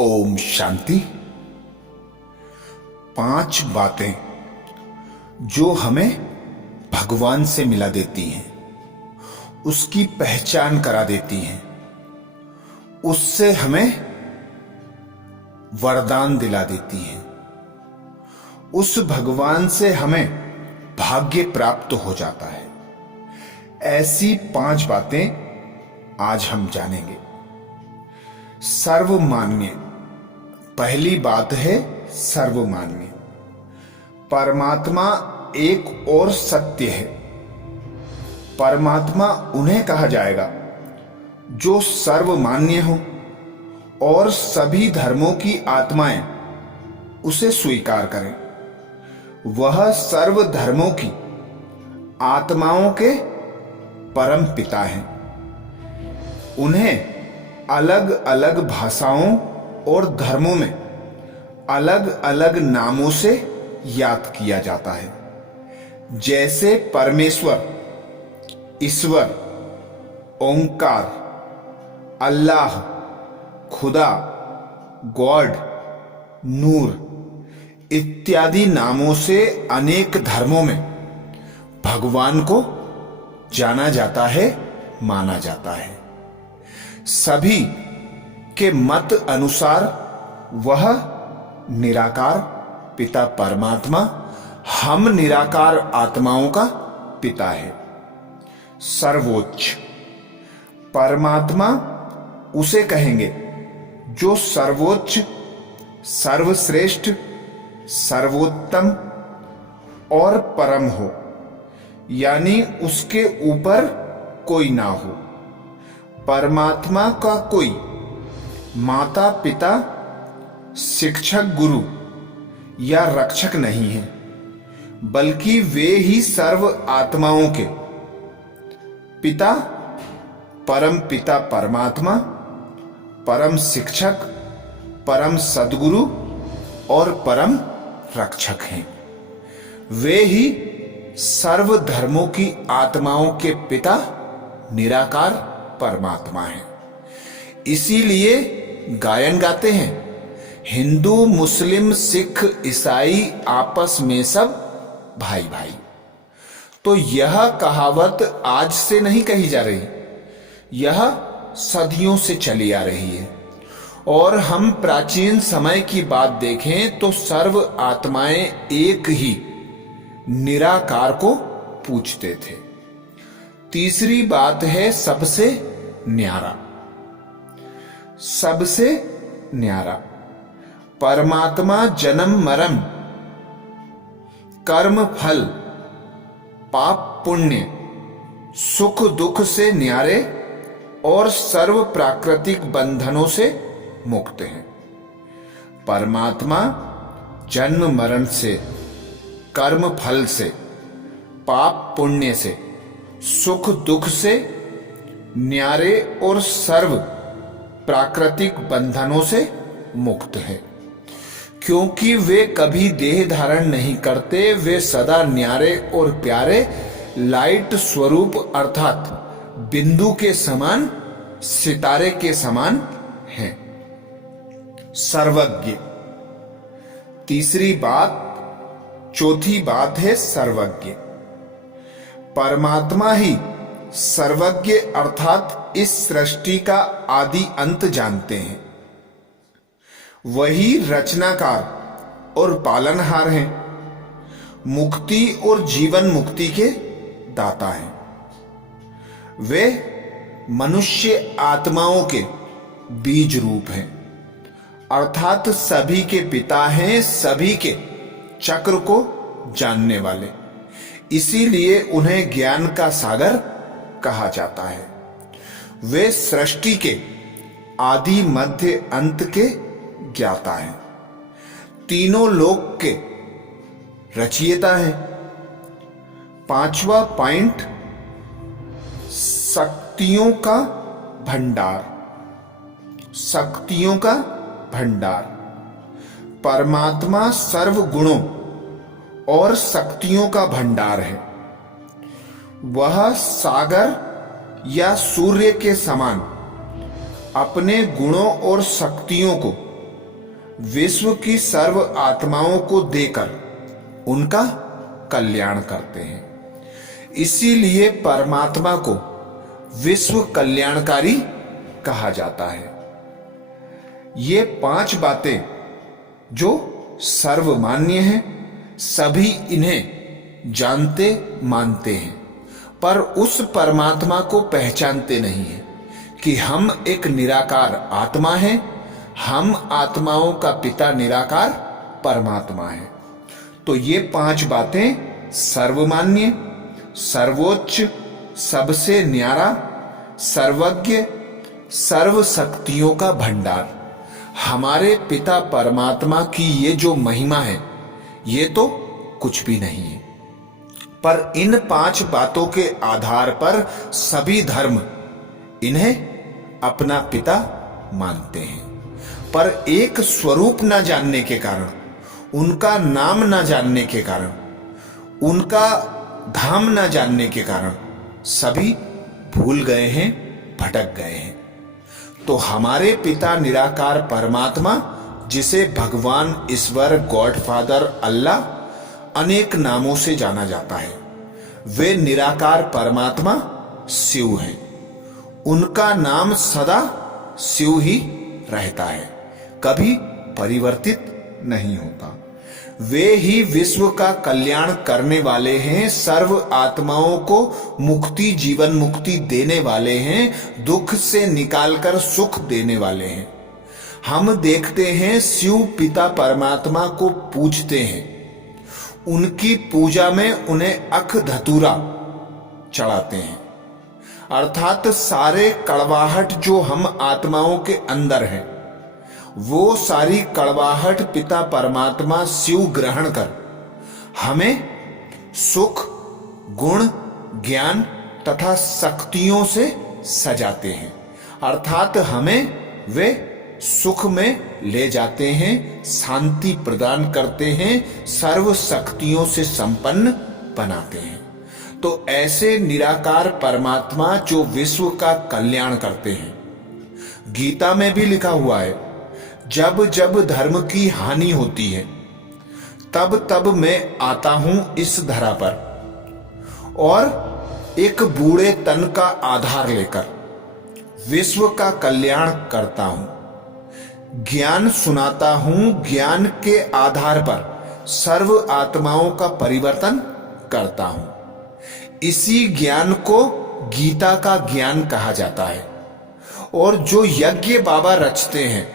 ओम शांति। 5 बातें जो हमें भगवान से मिला देती हैं, उसकी पहचान करा देती हैं, उससे हमें वरदान दिला देती हैं, उस भगवान से हमें भाग्य प्राप्त हो जाता है। ऐसी 5 बातें आज हम जानेंगे। सर्वमान्य, पहली बात है सर्वमान्य। परमात्मा एक और सत्य है। परमात्मा उन्हें कहा जाएगा जो सर्वमान्य हो और सभी धर्मों की आत्माएं उसे स्वीकार करें। वह सर्व धर्मों की आत्माओं के परम पिता हैं। उन्हें अलग अलग भाषाओं और धर्मों में अलग अलग नामों से याद किया जाता है, जैसे परमेश्वर, ईश्वर, ओंकार, अल्लाह, खुदा, गॉड, नूर इत्यादि नामों से अनेक धर्मों में भगवान को जाना जाता है, माना जाता है। सभी के मत अनुसार वह निराकार पिता परमात्मा हम निराकार आत्माओं का पिता है। सर्वोच्च, परमात्मा उसे कहेंगे जो सर्वोच्च, सर्वश्रेष्ठ, सर्वोत्तम और परम हो, यानी उसके ऊपर कोई ना हो। परमात्मा का कोई माता पिता, शिक्षक, गुरु या रक्षक नहीं है, बल्कि वे ही सर्व आत्माओं के पिता, परम पिता परमात्मा, परम शिक्षक, परम सद्गुरु और परम रक्षक हैं। वे ही सर्व धर्मों की आत्माओं के पिता निराकार परमात्मा है। इसीलिए गायन गाते हैं, हिंदू, मुस्लिम, सिख, ईसाई आपस में सब भाई भाई। तो यह कहावत आज से नहीं कही जा रही, यह सदियों से चली आ रही है। और हम प्राचीन समय की बात देखें तो सर्व आत्माएं एक ही निराकार को पूजते थे। तीसरी बात है सबसे न्यारा। सबसे न्यारा परमात्मा जन्म मरण, कर्म फल, पाप पुण्य, सुख दुख से न्यारे और सर्व प्राकृतिक बंधनों से मुक्त हैं। परमात्मा जन्म मरण से, कर्म फल से, पाप पुण्य से, सुख दुख से न्यारे और सर्व प्राकृतिक बंधनों से मुक्त है। क्योंकि वे कभी देह धारण नहीं करते, वे सदा न्यारे और प्यारे लाइट स्वरूप अर्थात बिंदु के समान, सितारे के समान हैं। सर्वज्ञ, तीसरी बात, चौथी बात है सर्वज्ञ। परमात्मा ही सर्वज्ञ अर्थात इस सृष्टि का आदि अंत जानते हैं। वही रचनाकार और पालनहार हैं, मुक्ति और जीवन मुक्ति के दाता हैं। वे मनुष्य आत्माओं के बीज रूप हैं, अर्थात सभी के पिता हैं, सभी के चक्र को जानने वाले। इसीलिए उन्हें ज्ञान का सागर कहा जाता है। वे सृष्टि के आदि मध्य अंत के ज्ञाता हैं। तीनों लोक के रचयिता हैं। 5वां पॉइंट, शक्तियों का भंडार। शक्तियों का भंडार। परमात्मा सर्व गुणों और शक्तियों का भंडार है। वह सागर या सूर्य के समान अपने गुणों और शक्तियों को विश्व की सर्व आत्माओं को देकर उनका कल्याण करते हैं। इसीलिए परमात्मा को विश्व कल्याणकारी कहा जाता है। ये 5 बातें जो सर्वमान्य हैं, सभी इन्हें जानते मानते हैं, पर उस परमात्मा को पहचानते नहीं हैं कि हम एक निराकार आत्मा हैं, हम आत्माओं का पिता निराकार परमात्मा है। तो ये 5 बातें सर्वमान्य, सर्वोच्च, सबसे न्यारा, सर्वज्ञ, सर्व शक्तियों का भंडार, हमारे पिता परमात्मा की ये जो महिमा है, ये तो कुछ भी नहीं है। पर इन 5 बातों के आधार पर सभी धर्म इन्हें अपना पिता मानते हैं। पर एक स्वरूप न जानने के कारण, उनका नाम न जानने के कारण, उनका धाम न जानने के कारण सभी भूल गए हैं, भटक गए हैं। तो हमारे पिता निराकार परमात्मा, जिसे भगवान, ईश्वर, गॉड फादर, अल्लाह अनेक नामों से जाना जाता है, वे निराकार परमात्मा शिव हैं। उनका नाम सदा शिव ही रहता है, कभी परिवर्तित नहीं होता। वे ही विश्व का कल्याण करने वाले हैं, सर्व आत्माओं को मुक्ति, जीवन मुक्ति देने वाले हैं, दुख से निकालकर सुख देने वाले हैं। हम देखते हैं शिव पिता परमात्मा को पूजते हैं, उनकी पूजा में उन्हें अख धतूरा चढ़ाते हैं, अर्थात सारे कड़वाहट जो हम आत्माओं के अंदर हैं, वो सारी कड़वाहट पिता परमात्मा शिव ग्रहण कर हमें सुख, गुण, ज्ञान तथा शक्तियों से सजाते हैं, अर्थात हमें वे सुख में ले जाते हैं, शांति प्रदान करते हैं, सर्व शक्तियों से संपन्न बनाते हैं। तो ऐसे निराकार परमात्मा जो विश्व का कल्याण करते हैं, गीता में भी लिखा हुआ है, जब जब धर्म की हानि होती है, तब तब मैं आता हूं इस धरा पर और एक बूढ़े तन का आधार लेकर विश्व का कल्याण करता हूं, ज्ञान सुनाता हूं, ज्ञान के आधार पर सर्व आत्माओं का परिवर्तन करता हूं। इसी ज्ञान को गीता का ज्ञान कहा जाता है। और जो यज्ञ बाबा रचते हैं,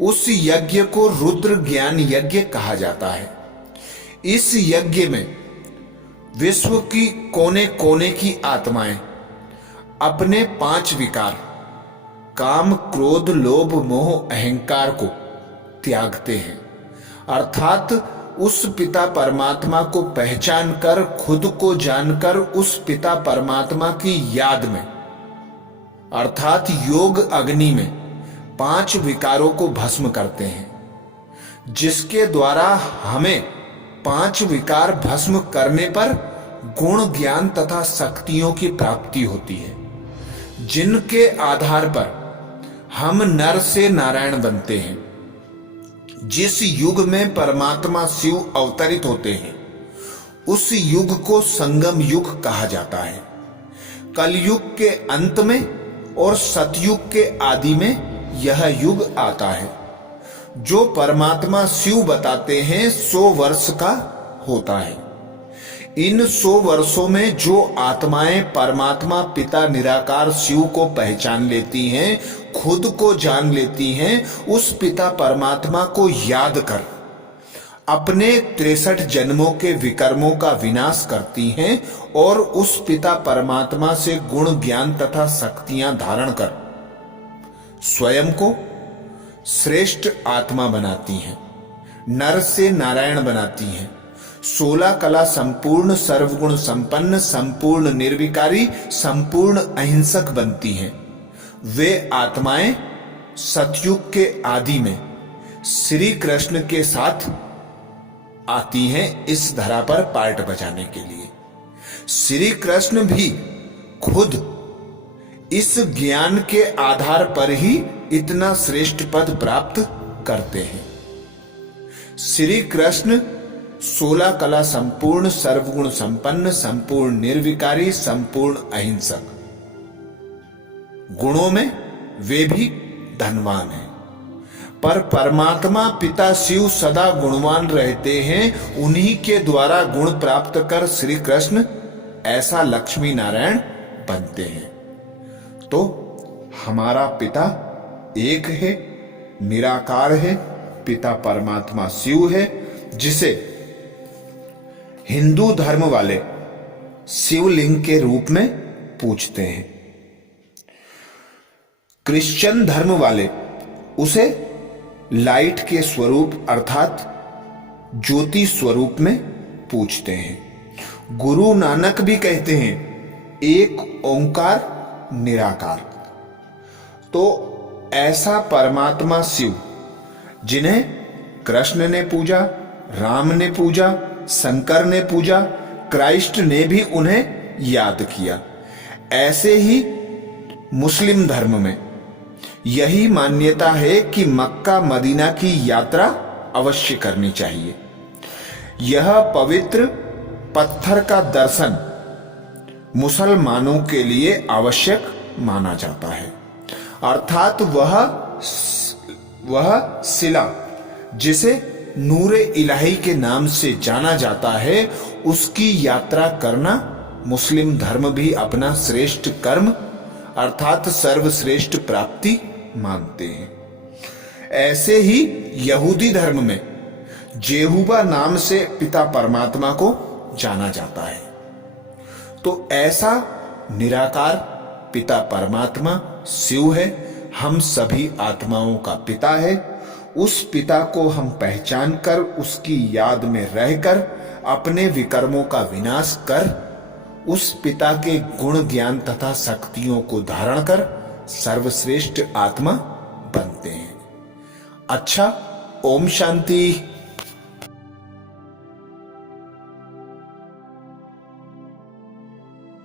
उस यज्ञ को रुद्र ज्ञान यज्ञ कहा जाता है। इस यज्ञ में विश्व की कोने कोने की आत्माएं अपने 5 विकार, काम, क्रोध, लोभ, मोह, अहंकार को त्यागते हैं, अर्थात उस पिता परमात्मा को पहचान कर, खुद को जानकर उस पिता परमात्मा की याद में, अर्थात योग अग्नि में 5 विकारों को भस्म करते हैं, जिसके द्वारा हमें 5 विकार भस्म करने पर गुण, ज्ञान तथा शक्तियों की प्राप्ति होती है, जिनके आधार पर हम नर से नारायण बनते हैं। जिस युग में परमात्मा शिव अवतरित होते हैं, उस युग को संगम युग कहा जाता है। कलयुग के अंत में और सतयुग के आदि में यह युग आता है। जो परमात्मा शिव बताते हैं 100 वर्ष का होता है। इन 100 वर्षों में जो आत्माएं परमात्मा पिता निराकार शिव को पहचान लेती हैं, खुद को जान लेती हैं, उस पिता परमात्मा को याद कर अपने 63 जन्मों के विकर्मों का विनाश करती हैं और उस पिता परमात्मा से गुण, ज्ञान तथा शक्तियां धारण कर स्वयं को श्रेष्ठ आत्मा बनाती हैं, नर से नारायण बनाती हैं, 16 कला संपूर्ण, सर्वगुण संपन्न, संपूर्ण निर्विकारी, संपूर्ण अहिंसक बनती हैं। वे आत्माएं सतयुग के आदि में श्री कृष्ण के साथ आती हैं इस धरा पर पार्ट बजाने के लिए। श्री कृष्ण भी खुद इस ज्ञान के आधार पर ही इतना श्रेष्ठ पद प्राप्त करते हैं। श्री कृष्ण 16 कला संपूर्ण, सर्वगुण संपन्न, संपूर्ण निर्विकारी, संपूर्ण अहिंसक। गुणों में वे भी धनवान हैं, पर परमात्मा पिता शिव सदा गुणवान रहते हैं। उन्हीं के द्वारा गुण प्राप्त कर श्री कृष्ण ऐसा लक्ष्मी नारायण बनते हैं। तो हमारा पिता एक है, निराकार है, पिता परमात्मा शिव है, जिसे हिंदू धर्म वाले शिवलिंग के रूप में पूजते हैं। क्रिश्चियन धर्म वाले उसे लाइट के स्वरूप अर्थात ज्योति स्वरूप में पूजते हैं। गुरु नानक भी कहते हैं एक ओंकार निराकार। तो ऐसा परमात्मा शिव जिन्हें कृष्ण ने पूजा, राम ने पूजा, शंकर ने पूजा, क्राइस्ट ने भी उन्हें याद किया, ऐसे ही मुस्लिम धर्म में यही मान्यता है कि मक्का मदीना की यात्रा अवश्य करनी चाहिए। यह पवित्र पत्थर का दर्शन मुसलमानों के लिए आवश्यक माना जाता है, अर्थात वह शिला जिसे नूरे इलाही के नाम से जाना जाता है, उसकी यात्रा करना मुस्लिम धर्म भी अपना श्रेष्ठ कर्म अर्थात सर्वश्रेष्ठ प्राप्ति मानते हैं। ऐसे ही यहूदी धर्म में जेहुवा नाम से पिता परमात्मा को जाना जाता है। तो ऐसा निराकार पिता परमात्मा शिव है, हम सभी आत्माओं का पिता है। उस पिता को हम पहचान कर, उसकी याद में रहकर, अपने विकर्मों का विनाश कर, उस पिता के गुण ज्ञान तथा शक्तियों को धारण कर सर्वश्रेष्ठ आत्मा बनते हैं। अच्छा, ओम शांति।